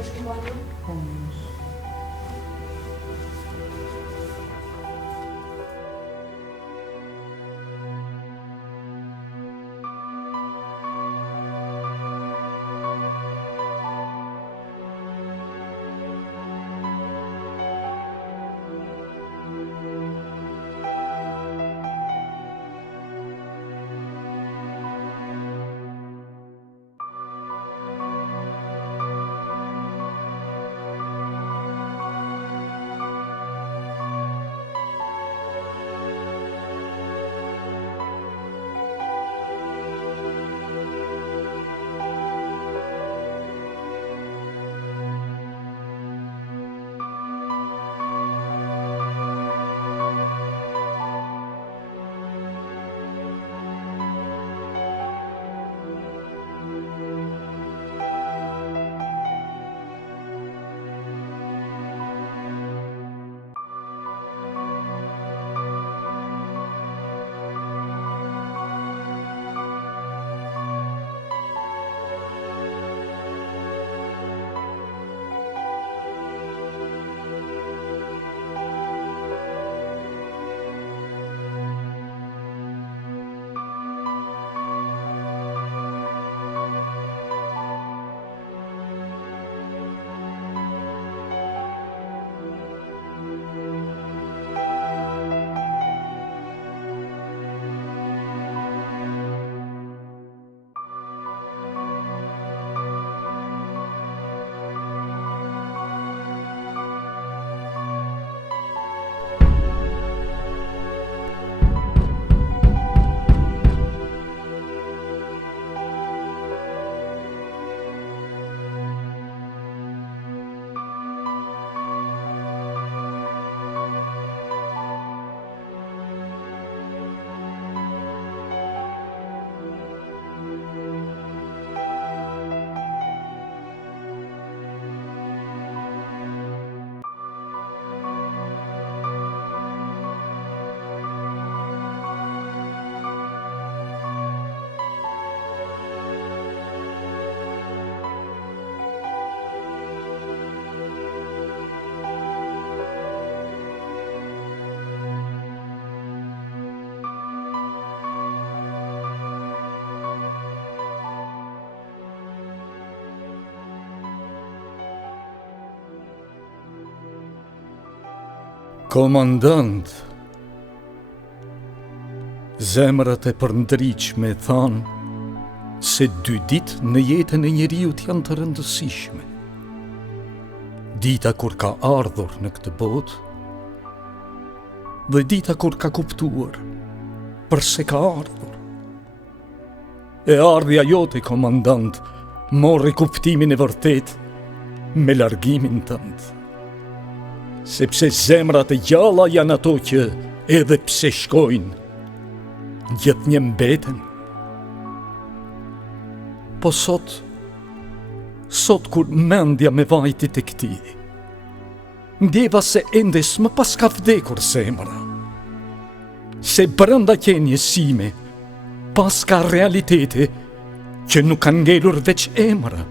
meus comando. Komandant, zemrat e përndriq me thanë se 2 ditë në jetën e njeriut janë të rëndësishme. Dita kur ka ardhur në këtë botë dhe dita kur ka kuptuar përse ka ardhur. E ardhja jote, komandant, morri kuptimin e vërtet me largimin tënd. Sepse zemrat e gjalla janë ato që edhe pse shkojnë, gjithnjë mbeten. Po sot kur mendja me vajti të këti, ndjeva se ende s'më pas ka vdekur zemra, se brënda qenjes sime pas ka realitete që nuk kanë ngelur veç emra.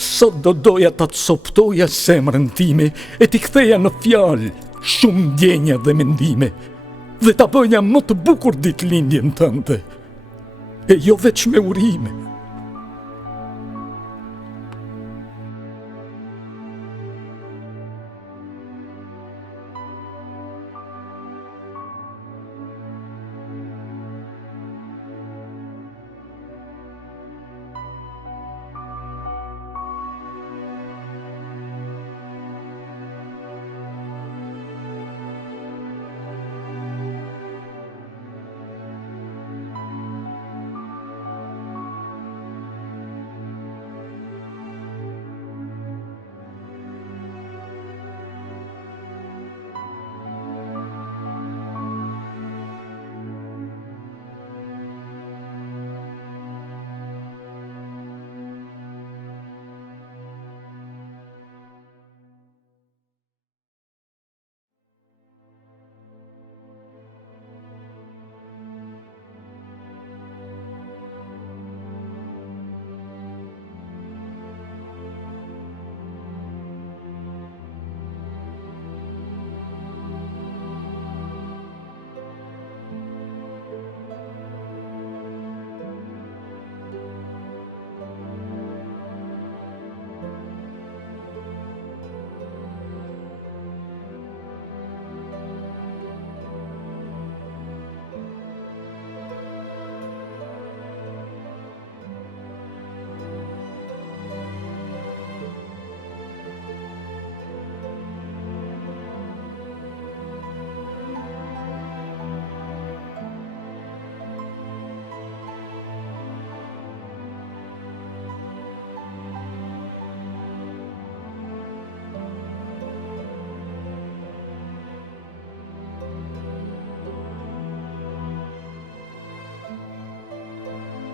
Sot do doja ta të soptoja zemrën time e t'i ktheja në fjalë shumë ndjenja dhe mendime dhe ta bëja më të bukur ditëlindjen tënde, e jo veç me urime.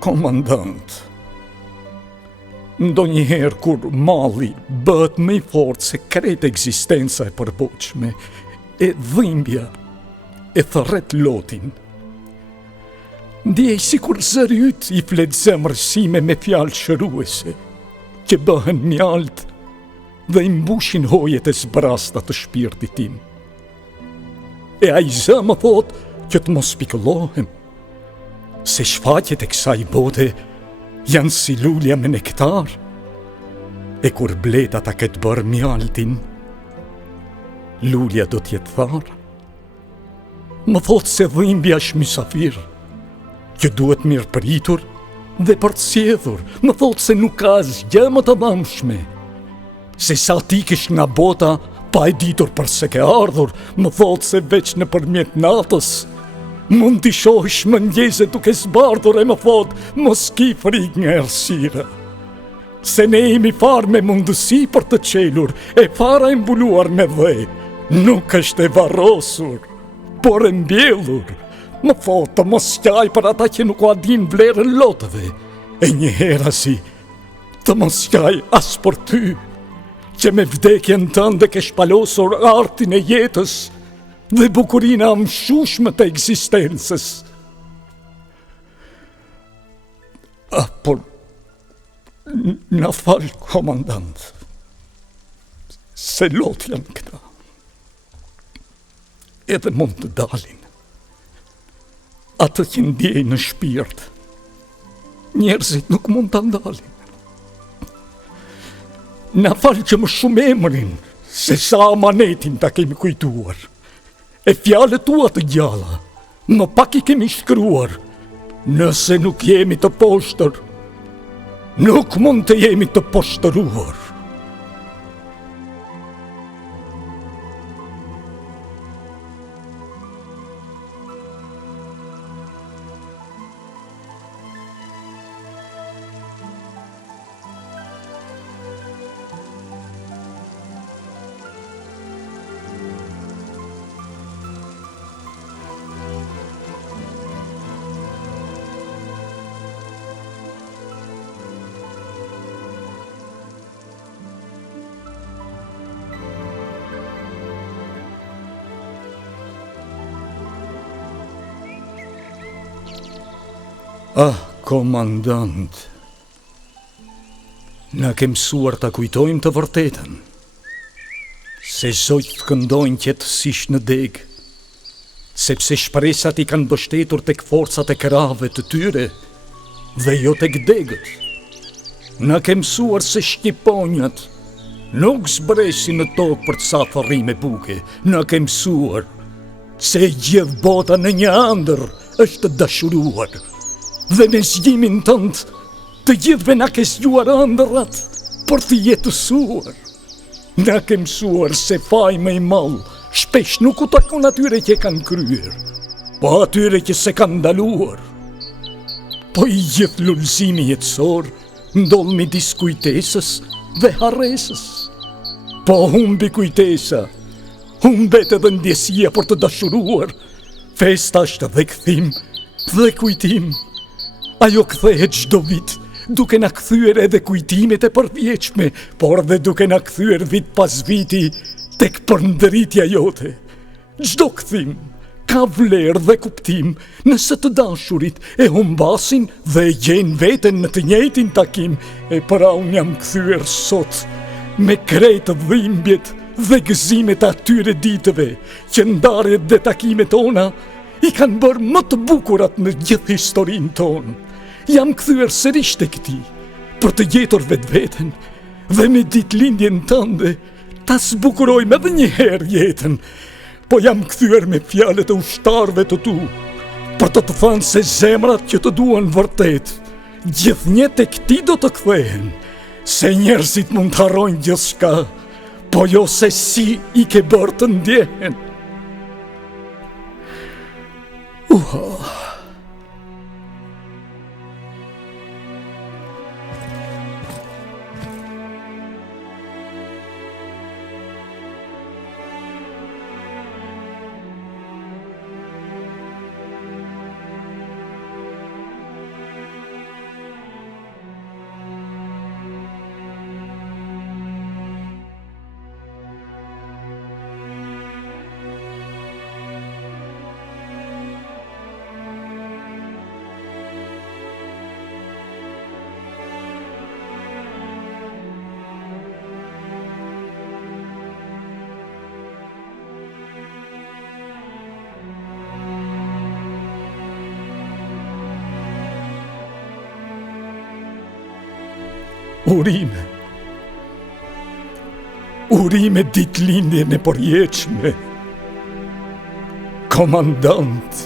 Komandant, ndonjëherë kur malli bëhet më i fortë se krejt ekzistenca e përbotshme, e dhimbja e thërret lotin, ndjej sikur zëri yt i flet zemrës sime me fjalë shëruese, që bëhen mjalt dhe i mbushin hojet e zbrasta të shpirtit tim. E ai zë më thot që të mos pikëllohem, se shfaqjet e kësaj bote janë si lulja me nektar, e kur bleta ta ketë bërë mjaltin, lulja do t'jetë tharë. Më thot se dhimbja është mysafir, që duhet mirë pritur dhe përcjedhur. Më thot se nuk ka asgjë më të dëmshme, se sa t'ikesh nga bota pa e ditur përse ke ardhur. Më thot se veç në përmjet natës mund t'i shohësh mëngjese duke zbardhur, e më thot mos ki frik nga errësira, se ne jemi farë me mundësi për të qelur, e fara e mbuluar me dhe, nuk është e varrosur, por e mbjellur. Më thot të mos qaj për ata që nuk adin vlerën lotëve, e njëherë si të mos qaj as për ty, që me vdekjen tënde ke shpalosur artin e jetës dhe bukurina mshushme të ekzistencës. Por na fal, komandant, se lot janë këta, edhe mund të dalin atë që ndjej në shpirt, njerëzit nuk mund të ndalin. Na fal që më shumë emrin, se sa amanetin ta kemi kujtuar, e fjalët tua të gjalla, më pak i kemi shkruar. Nëse nuk jemi të poshtër, nuk mund të jemi të poshtëruar. Komandant, na ke mësuar ta kujtojmë të vërtetën, se zojt të këndojnë qetësisht në deg, sepse shpresat i kanë bështetur tek forcat e krave të tyre dhe jo tek degët. Na ke mësuar se shqiponjat nuk zbresin në tokë për të sa thërrime buke. Na ke mësuar se gjithë bota në një ëndër është dashuruar, dhe me zgjimin tënd të gjithëve na ke zgjuar ëndërrat për të jetësuar. Na ke mësuar se fajme i mall shpesh nuk u takon atyre që kanë kryer, po atyre që se kanë ndaluar. Po i gjithë lullëzimi jetësor ndodh midis kujtesës dhe harresës. Po humbi kujtesa, humbet edhe ndjesia për të dashuruar. Festa është dhe kthim dhe kujtim. Ajo kthehet çdo vit, duke na kthyer edhe kujtimet e përvjetshme, por dhe duke na kthyer vit pas viti tek përndëritja jote. Çdo kthim ka vlerë dhe kuptim nëse të dashurit e humbasin dhe e gjejnë veten në të njëjtin takim. E pra unë jam kthyer sot me krejt dhimbjet dhe gëzimet atyre ditëve që ndarjet dhe takimet tona i kanë bërë më të bukurat në gjithë historinë tonë. Jam kthyer sërish tek ti, për të gjetur vetveten dhe me ditëlindjen tënde ta zbukurojmë edhe një herë jetën. Po jam kthyer me fjalët e ushtarëve të tu, për të të thënë se zemrat që të duan vërtet, gjithnjë tek ti do të kthehen, se njerëzit mund të harrojnë gjithçka, po jo se si i ke bërë të ndjehen. Urime. Urime ditëlindjen e përjetshme, komandant.